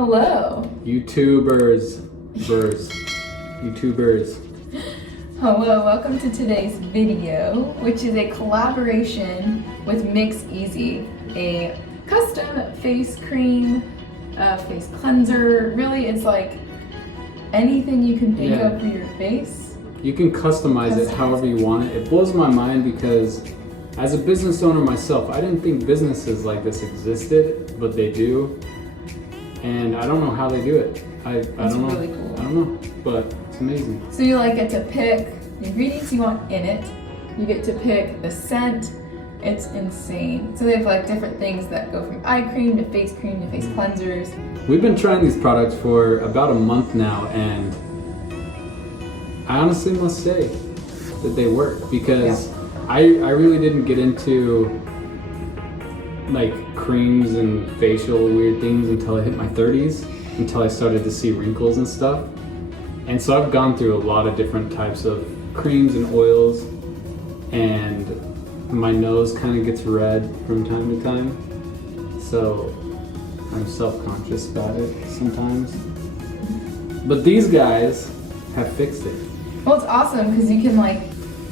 Hello. YouTubers. Hello, welcome to today's video, which is a collaboration with MixEasy, a custom face cream, face cleanser. Really, it's like anything you can think of for your face. You can customize it however you want it. It blows my mind because as a business owner myself, I didn't think businesses like this existed, but they do. And I don't know how they do it. I don't know. Really cool. I don't know, but it's amazing. So you like get to pick the ingredients you want in it. You get to pick the scent. It's insane. So they have like different things that go from eye cream to face cleansers. We've been trying these products for about a month now, and I honestly must say that they work because I really didn't get into like creams and facial weird things until I hit my 30s, until I started to see wrinkles and stuff. And so I've gone through a lot of different types of creams and oils, and my nose kind of gets red from time to time. So I'm self-conscious about it sometimes. But these guys have fixed it. Well, it's awesome because you can like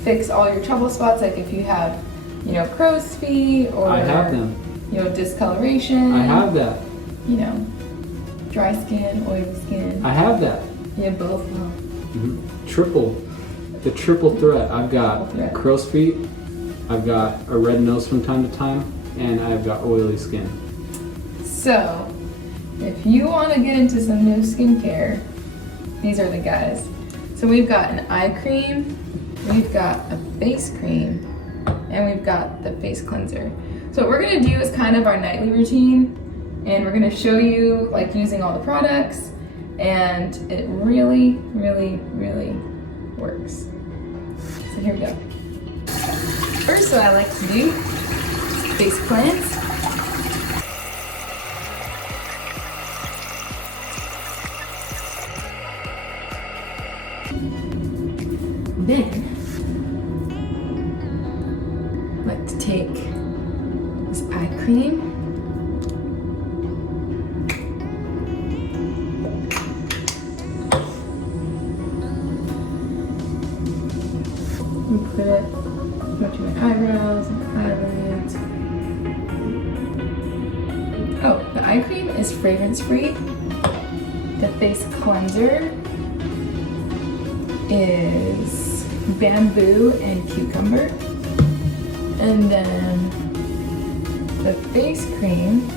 fix all your trouble spots, like if you have, you know, crow's feet or I have them. You know, discoloration. I have that. You know, dry skin, oily skin. I have that. You have both. The triple threat. I've got crow's feet, I've got a red nose from time to time, and I've got oily skin. So, if you want to get into some new skincare, these are the guys. So we've got an eye cream, we've got a face cream, and we've got the face cleanser. So what we're gonna do is kind of our nightly routine, and we're gonna show you like using all the products, and it really, really, really works. So here we go. First, what I like to do is face cleanse. Then, I like to take this eye cream. And put it to my eyebrows and eyelids. Oh, the eye cream is fragrance free. The face cleanser is bamboo and cucumber. And then the face cream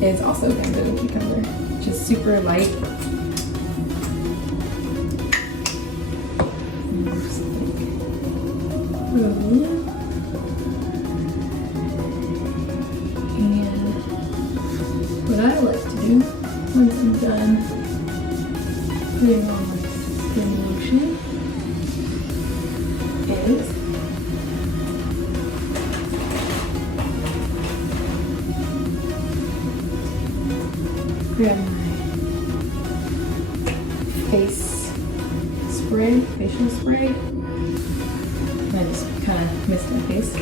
is also bamboo and cucumber, which is super light. And what I like to do once I'm done putting on my skin lotion is grab my face spray, facial spray. I just kind of missed my face.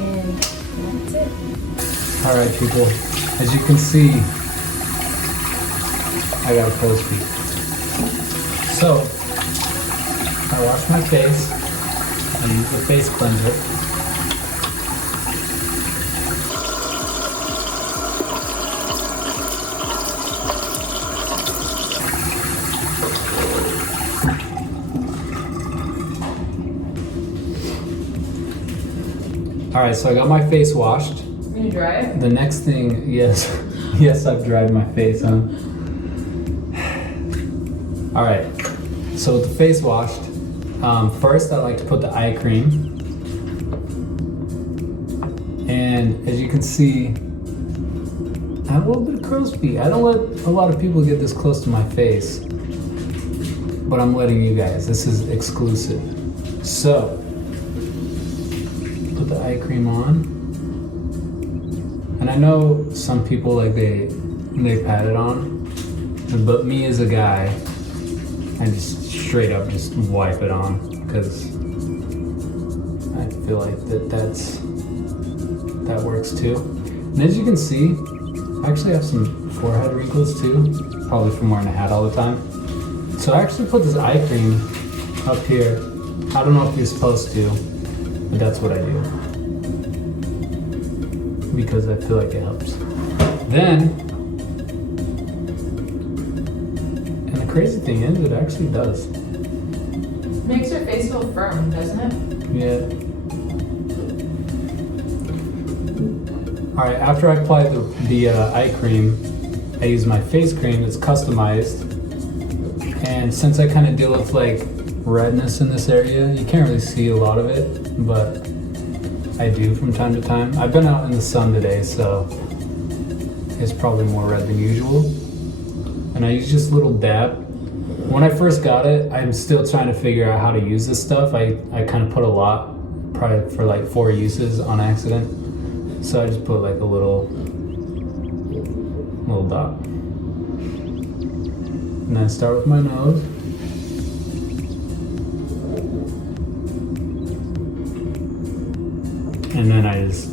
And that's it. Alright people, as you can see, I got a crow's feet. So, I wash my face, I use the face cleanser. Alright, so I got my face washed. Are you dry it? The next thing, yes, I've dried my face, huh? Alright, so with the face washed, first I like to put the eye cream. And as you can see, I have a little bit of crow's feet. I don't let a lot of people get this close to my face, but I'm letting you guys. This is exclusive. So, put the eye cream on. And I know some people like they pat it on, but me as a guy, I just straight up just wipe it on because I feel like that works too. And as you can see, I actually have some forehead wrinkles too, probably from wearing a hat all the time. So I actually put this eye cream up here. I don't know if you're supposed to, but that's what I do. Because I feel like it helps. Then, and the crazy thing is, it actually does. Makes your face feel firm, doesn't it? Yeah. Alright, after I apply the eye cream, I use my face cream that's customized. And since I kind of deal with like redness in this area, you can't really see a lot of it, but I do from time to time. I've been out in the sun today, so it's probably more red than usual. And I use just a little dab. When I first got it, I'm still trying to figure out how to use this stuff. I kind of put a lot, probably for like 4 uses on accident. So I just put like a little dot. And then I start with my nose. And then I just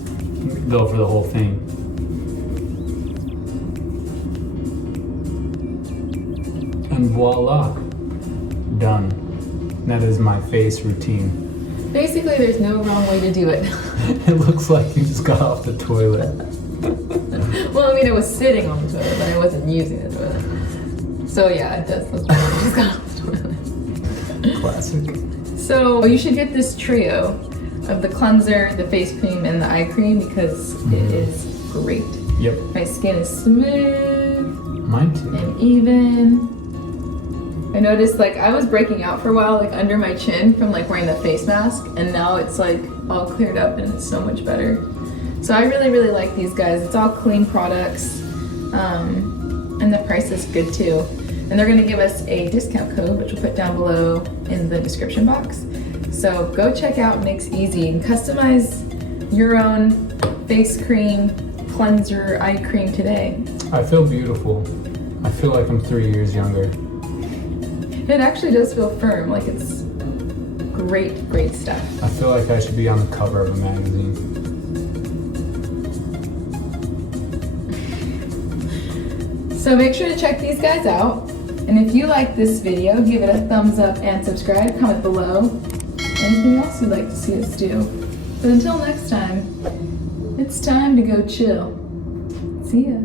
go for the whole thing. And voila, done. That is my face routine. Basically, there's no wrong way to do it. It looks like you just got off the toilet. Well, I mean, it was sitting on the toilet, but I wasn't using the toilet. So yeah, it does look like I just got off the toilet. Classic. So you should get this trio of the cleanser, the face cream, and the eye cream because it is great. Yep. My skin is smooth. Mine too. And even. I noticed like I was breaking out for a while, like under my chin from like wearing the face mask, and now it's like all cleared up and it's so much better. So I really, really like these guys. It's all clean products, and the price is good too. And they're gonna give us a discount code, which we'll put down below in the description box. So go check out MixEasy and customize your own face cream, cleanser, eye cream today. I feel beautiful. I feel like I'm 3 years younger. It actually does feel firm, like it's great, great stuff. I feel like I should be on the cover of a magazine. So make sure to check these guys out. And if you like this video, give it a thumbs up and subscribe. Comment below anything else you'd like to see us do. But until next time, it's time to go chill. See ya.